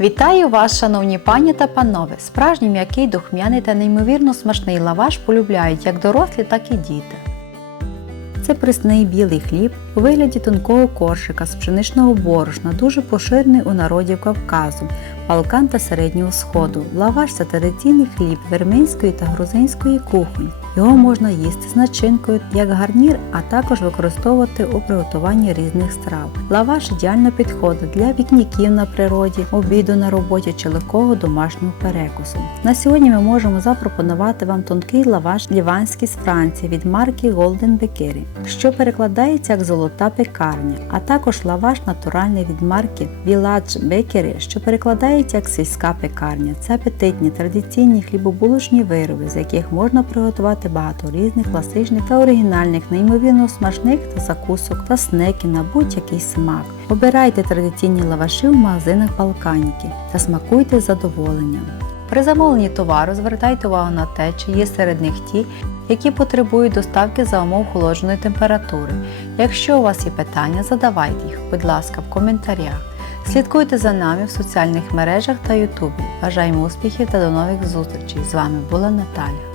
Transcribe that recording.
Вітаю вас, шановні пані та панове! Справжній м'який, духмяний та неймовірно смачний лаваш полюбляють як дорослі, так і діти. Це пресний білий хліб у вигляді тонкого коржика з пшеничного борошна, дуже поширений у народів Кавказу, Балкан та Середнього Сходу. Лаваш це традиційний хліб вірменської та грузинської кухонь. Його можна їсти з начинкою як гарнір, а також використовувати у приготуванні різних страв. Лаваш ідеально підходить для пікніків на природі, обіду на роботі чи легкого домашнього перекусу. На сьогодні ми можемо запропонувати вам тонкий лаваш ліванський з Франції від марки Golden Bakery, що перекладається як золота пекарня, а також лаваш натуральний від марки Village Bakery, що перекладається як сільська пекарня. Це апетитні традиційні хлібобулочні вироби, з яких можна приготувати багато різних класичних та оригінальних, неймовірно смачних та закусок та снеків на будь-який смак. Обирайте традиційні лаваші в магазинах Балканіки та смакуйте з задоволенням. При замовленні товару звертайте увагу на те, чи є серед них ті, які потребують доставки за умов холодженої температури. Якщо у вас є питання, задавайте їх, будь ласка, в коментарях. Слідкуйте за нами в соціальних мережах та Ютубі. Бажаємо успіхів та до нових зустрічей! З вами була Наталя.